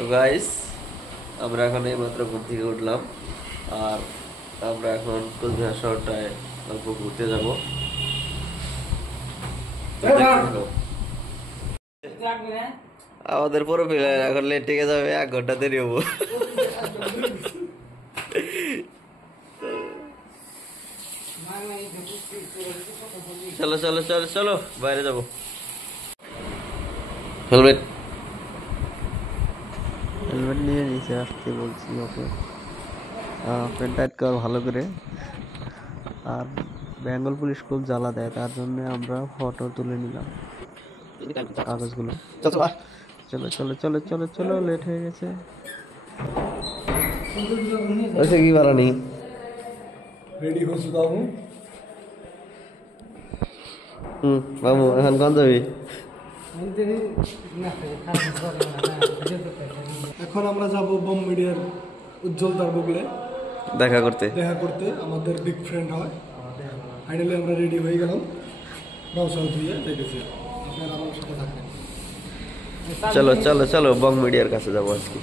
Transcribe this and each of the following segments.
তো গাইস, আমরা এখন এইমাত্র ঘুম থেকে উঠলাম। আর আমরা এখন কোচবিহার শহরটায় অল্প ঘুরতে যাব। আমাদের পুরো প্লেয়ার এখন লেট থেকে যাবে, 1 ঘন্টা দেরি হবো। চলো চলো চলো চলো, বাইরে যাবো। হেলমেট হেলমেট নিয়ে নিচে আসতে বলছি ওকে। পেন টাইট কর ভালো করে। আর বেঙ্গল পুলিশ খুব জ্বালা দেয়, তার জন্য আমরা ফটো তুলে নিলাম কাগজগুলো। চলো চলো চলো চলো চলো, লেট হয়ে গেছে। কি বানানি রেডি হয়েছো বাবু? বাবু এখন কোন যাবি? এখন আমরা যাব বোম মিডিয়ার উজ্জ্বল তার বগলে দেখা করতে। আমাদের বিগ ফ্রেন্ড হয়। ফাইনালি আমরা রেডি হয়ে গেলাম, ব্যবসা ধুয়ে দেখেছি। আপনারা আমার সাথে থাকেন। চলো চলো চলো, বং মিডিয়ার কাছে যাবো আজকে।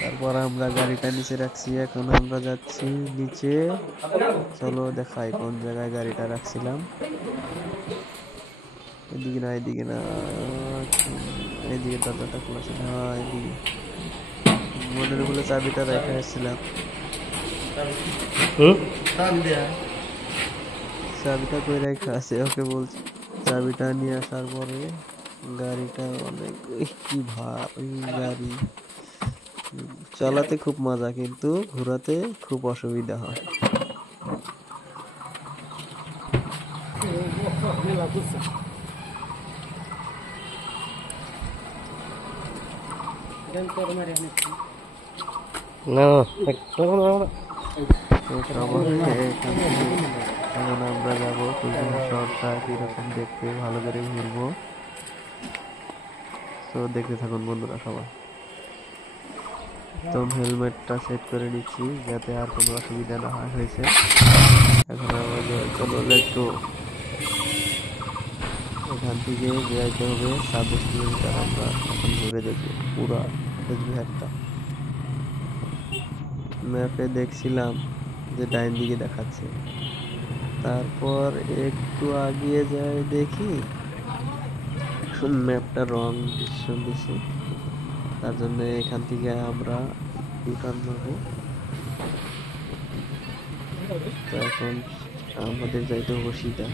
তারপর আমরা গাড়িটা নিচে রাখছি, এখন আমরা যাচ্ছি নিচে। চলো দেখাই কোন জায়গায় গাড়িটা রাখছিলাম। এদিকে না, এদিকে না, এদিকে দরজাটা খোলা ছিল। হ্যাঁ এদিকে, মনের বলে চাবিটা রেখে আসছিলাম। চাবিটা কই রেখে আছে ওকে বলছি। চাবিটা নিয়ে আসার পরে গাড়িটা অনেক কি ভারী গাড়ি, চালাতে খুব মজা কিন্তু ঘোরাতে খুব অসুবিধা হয়। এখন আমরা যাবো কুচবিহার শহরটা কিরকম দেখতে, ভালো করে ঘুরবো। তো দেখতে থাকুন বন্ধুরা সবাই। তো হেলমেটটা সেট করে নিচ্ছি যাতে আর কোনো অসুবিধা না হয়েছে। এখন আমাদের চলো একটু এখান থেকে বেরোতে হবে 26 কিলোমিটার। আমরা এখন ঘুরে দেখবো পুরা কোচবিহারটা। ম্যাপে দেখছিলাম যে ডাইন দিকে দেখাচ্ছে, তারপর একটু আগিয়ে যাই দেখি ম্যাপটা রং ডিসিশন দিছে। তার জন্য এখান থেকে আমরা ইউটার্ন মারবো। তো এখন আমাদের যাইতে হবে সিধা।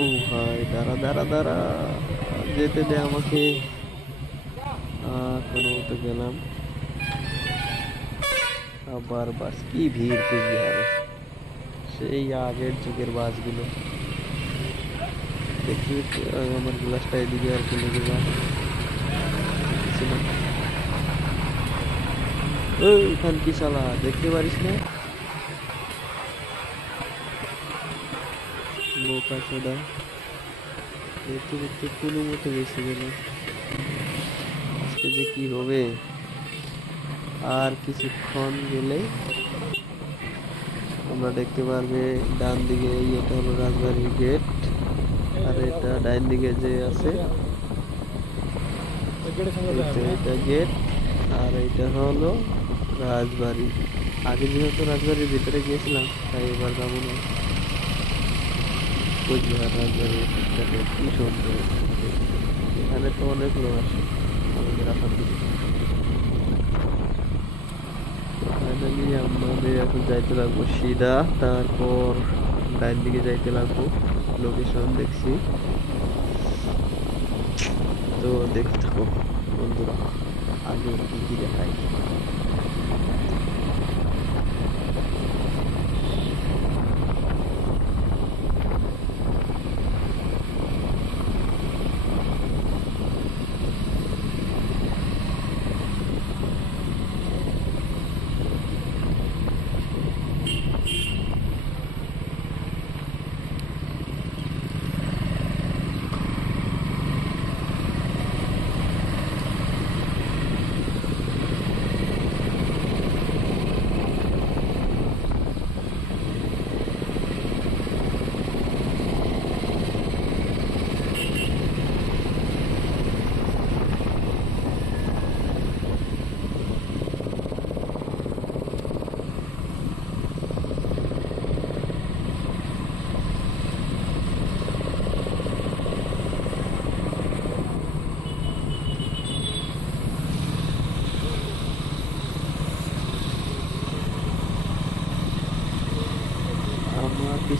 ও ভাই, দাঁড়া দাঁড়া দাঁড়া, যেতে দে আমাকে। কোনো মতো গেলাম। আবার বাস, কি ভিড় কুচবিহারে, সেই আগের যুগের বাসগুলো। দেখি আমার গ্লাসটা এদিকে আর খুলে দিলাম। ওইখান কি শালা দেখতে পারিস না? বোকা চোদা, দেখতে দেখতে কোনো মতো বেঁচে গেল। আজকে যে কি হবে, আর কিছুক্ষণ গেলে আমরা দেখতে পারবে ডান দিকে এটা হলো রাজবাড়ির গেট, আর এটা ডাইন দিকে যে আছে এটা গেট, আর এটা হলো রাজবাড়ি। আগে যেহেতু রাজবাড়ির ভিতরে গিয়েছিলাম তাই এবার যাবো না। কোচবিহার রাজবাড়ি কি সুন্দর, এখানে তো অনেক লোক আসে আমাদের আসার দিকে। ফাইনালি আমাদের এখন যাইতে লাগবো সিধা, তারপর ডাইন দিকে যাইতে লাগবো। লোকেশন দেখছি, তো দেখতে থাকো বন্ধুরা, আগে কি কি দেখাই।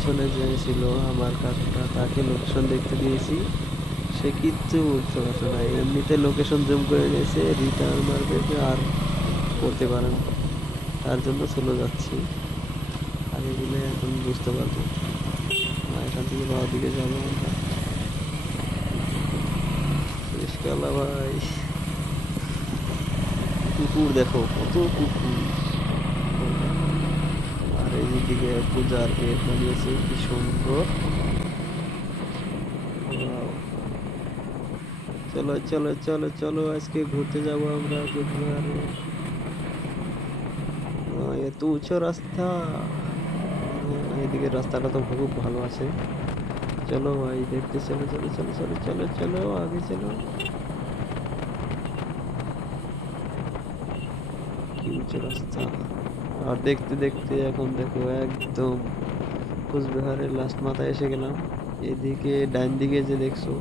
পিছনে যে ছিল আমার কাকুটা, তাকে লোকেশন দেখতে দিয়েছি, সে কিচ্ছু বুঝতে পারছে না। এমনিতে লোকেশন জুম করে নিয়েছে, রিটার্ন মারবে আর করতে পারে না, তার জন্য চলে যাচ্ছি। আগে গেলে এখন বুঝতে পারবো। এখান থেকে বাঁ দিকে যাবো আমরা। রিস্কাওয়ালা ভাই, কুকুর দেখো, কত কুকুর। আর এই দিকে পূজার গেট বানিয়েছে, কি সুন্দর। Wow! চলো চলো চলো চলো, আজকে ঘুরতে যাব আমরা কোচবিহারে। এত উঁচু রাস্তা। এদিকে রাস্তাটা তো খুব ভালো আছে। চলো ভাই, দেখতে চলো চলো চলো চলো চলো চলো, আগে চলো। কি উঁচু রাস্তা। আর দেখতে দেখতে এখন দেখো একদম কোচবিহারের লাস্ট মাথায় এসে গেলাম। এদিকে ডাইন দিকে যে দেখছো,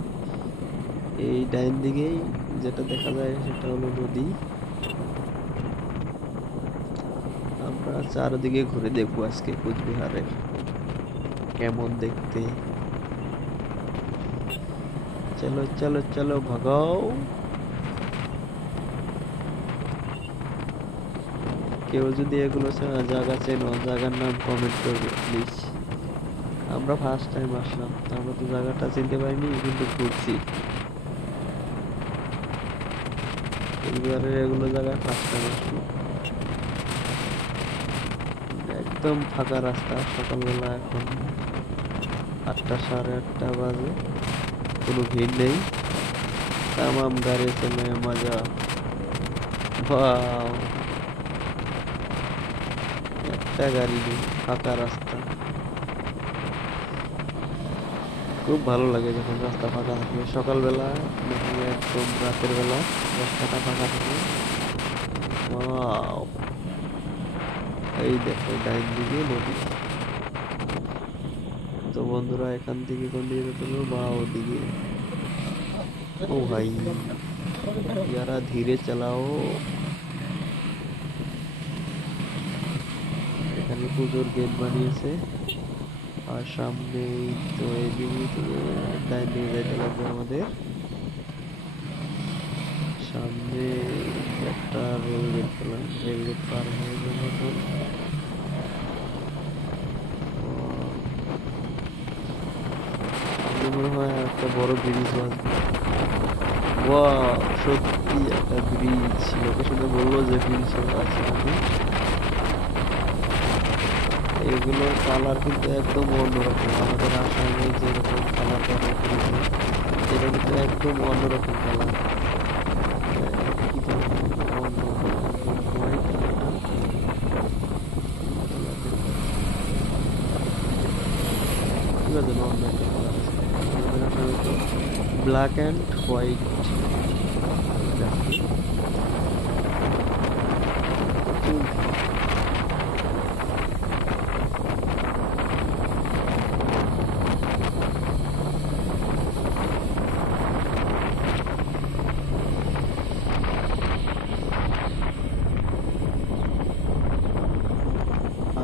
এই ডাইন দিকেই যেটা দেখা যায় সেটা হলো নদী। আমরা চারদিকে ঘুরে দেখবো আজকে কোচবিহারের কেমন দেখতে। চলো চলো চলো, ভাগাও। কেউ যদি এগুলো জায়গা চেনো, জায়গার নাম কমেন্ট করবে প্লিজ। আমরা ফার্স্ট টাইম আসলাম, তো আমরা তো জায়গাটা চিনতে পারিনি, কিন্তু ঘুরছি। কোচবিহারের এগুলো জায়গায় ফার্স্ট টাইম আসলাম। একদম ফাঁকা রাস্তা, সকালবেলা, এখন 8টা, 8:30 বাজে, কোনো ভিড় নেই, তামাম গাড়ি চলে, মজা। ওয়াও, একটা গাড়ি নেই, ফাঁকা রাস্তা। খুব ভালো লাগে যখন রাস্তা ফাঁকা থাকে, সকালবেলা নাকি একদম রাতের বেলা রাস্তাটা ফাঁকা থাকে। ওয়াও, এই দেখো ডাইন দিকে নদী। তো বন্ধুরা, এখান থেকে কোন দিকে যেতে হবে? বা ওদিকে। ও ভাই, यारा धीरे चलाओ। এখানে পুজোর গেট বানিয়েছে, আর সামনে তো এদিকে থেকে ডাইন দিকে যেতে লাগবে আমাদের। সামনে একটা রেলগেট পার হয়ে যাবে এখন। সামনে মনে হয় একটা বড় ব্রিজ আসবে। ওয়াও, সত্যি একটা ব্রিজ। লোকেশনে বললো যে ব্রিজ আছে আগে। এগুলোর কালার কিন্তু একদম অন্যরকম, আমাদের আসামে যেরকম কালার করে ব্রিজে, এটা কিন্তু একদম অন্যরকম কালার। কি জানি, অন্য একদম হোয়াইট কালারটা। এগুলো যেন অন্য একটা কালার আছে। আমাদের আসামে তো ব্ল্যাক অ্যান্ড হোয়াইট।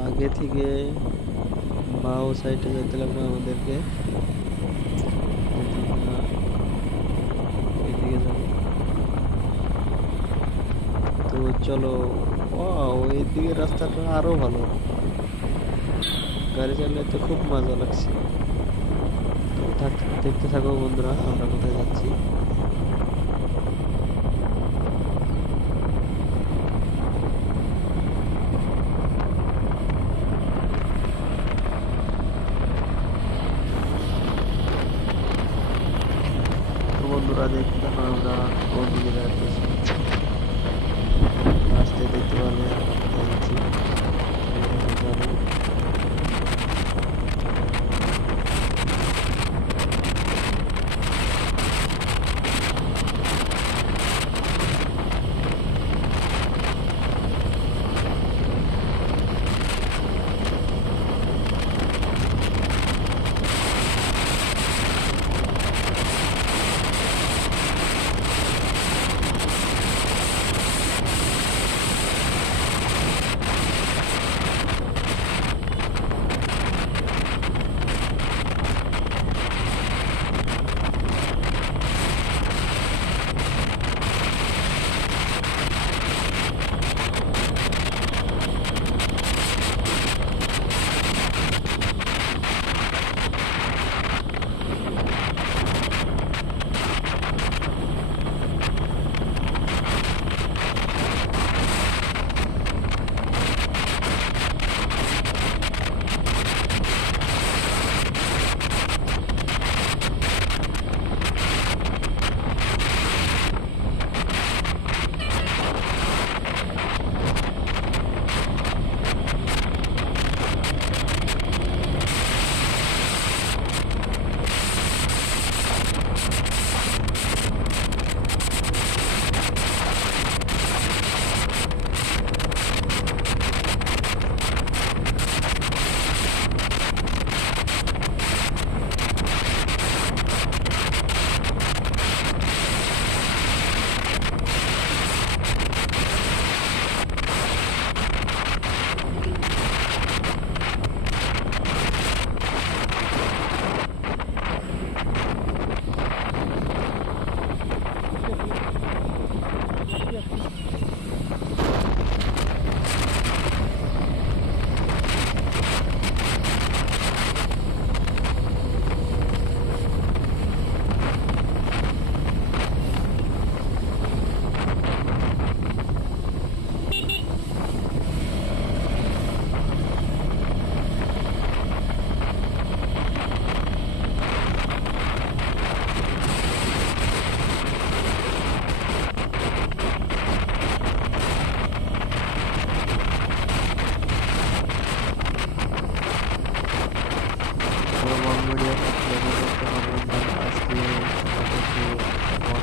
আগে থেকে বাও সাইডে যেতে লাগবে আমাদেরকে, এদিকে যাবো। তো চলো। ওয়াও, এইদিকে রাস্তাটা আরো ভালো, গাড়ি চালাতে খুব মজা লাগছে। তো দেখতে থাকো বন্ধুরা, আমরা কোথায় যাচ্ছি। তো বন্ধুরা, দেখতে থাকো আমরা কোন দিকে যাচ্ছি। রাস্তায় দেখতে পারলে আমরা কোথায় যাচ্ছি।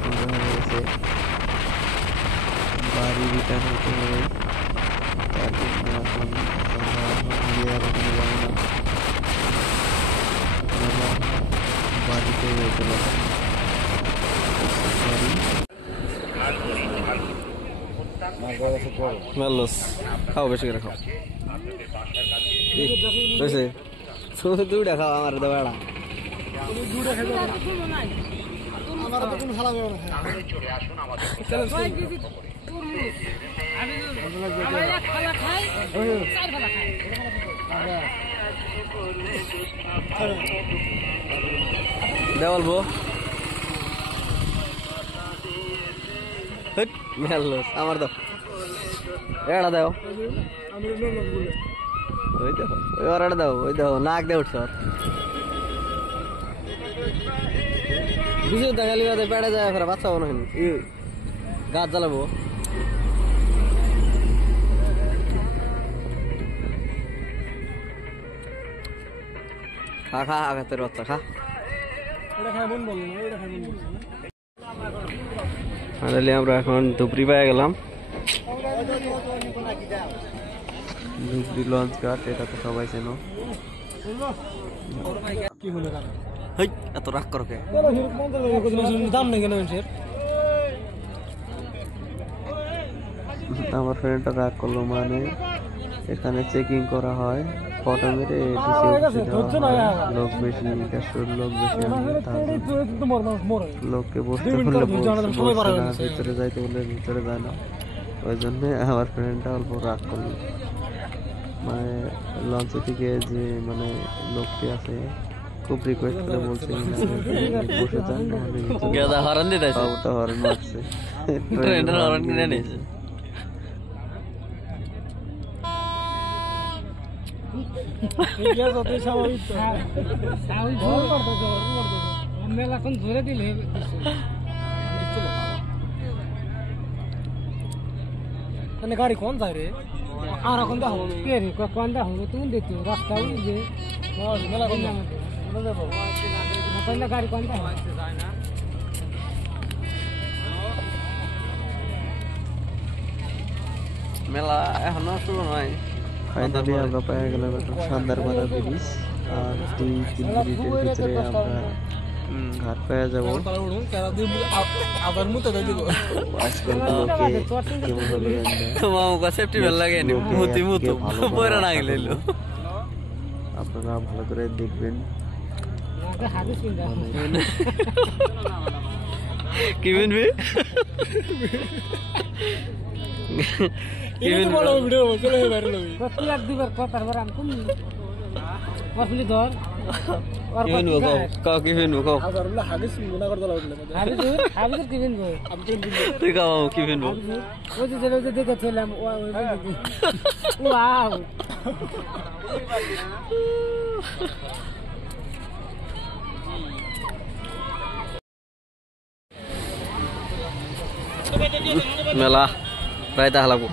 সন্ধ্যা হয়ে গেছে, বাড়ি রিটার্ন হতে হবে। তার জন্য এখন গিয়ে আর ওখানে যাবো না, আমরা বাড়িতে যেতে পারি। মেলোস খাও, বেশি করে খাও। দুইটা খাও, আমার দেওয়া দেওয়ালবো মেলোস আমার দাও, এটা দাও, ওই দেখো ওই ওরা দাও, ওই দেখো নাক দিয়ে উঠছ বিশেষ দেখালি পেটে যায়, ফেরা বাচ্চা মনে হয়নি গাছ জ্বালাবো। খা খা আঘাতের বাচ্চা খা। ফাইনালি আমরা এখন ধুবড়ি পেয়ে গেলাম। ধুবড়ি লঞ্চ ঘাট, এটা তো সবাই চেনো। এত রাগ করো কে? আমার ফ্রেন্ডটা রাগ করলো, মানে এখানে চেকিং করা হয়, ফটো মেরে লোক বেশি, 150 লোক বেশি, লোককে বসতে বললে ভিতরে যাইতে বললে ভিতরে যায় না। ওই জন্য আমার ফ্রেন্ডটা অল্প রাগ করলো, মানে লঞ্চে থেকে যে মানে লোকটি আছে খুব রিকোয়েস্ট করে বলছে বসে যান, ওটা হরেন মারছে, হরেন কিনে নিয়েছে। ধরে দিলে গাড়ি কোন যায় রে? আর এখন দেখো কে রে কোন দেখো তুমি দেখো রাস্তা যে মেলা কোন গাড়ি কোন মেলা এখনো শুরু নয়। ফাইনালি আমরা পেয়ে গেলাম এখন সান্দারপাড়া ব্রিজ, আর 2-3 মিনিটের ভিতরে আমরা ঘাট পেয়ে যাবো। আপনারা ভালো করে দেখবেন। কি বিনবি মেলা প্রায় তা লাগবো।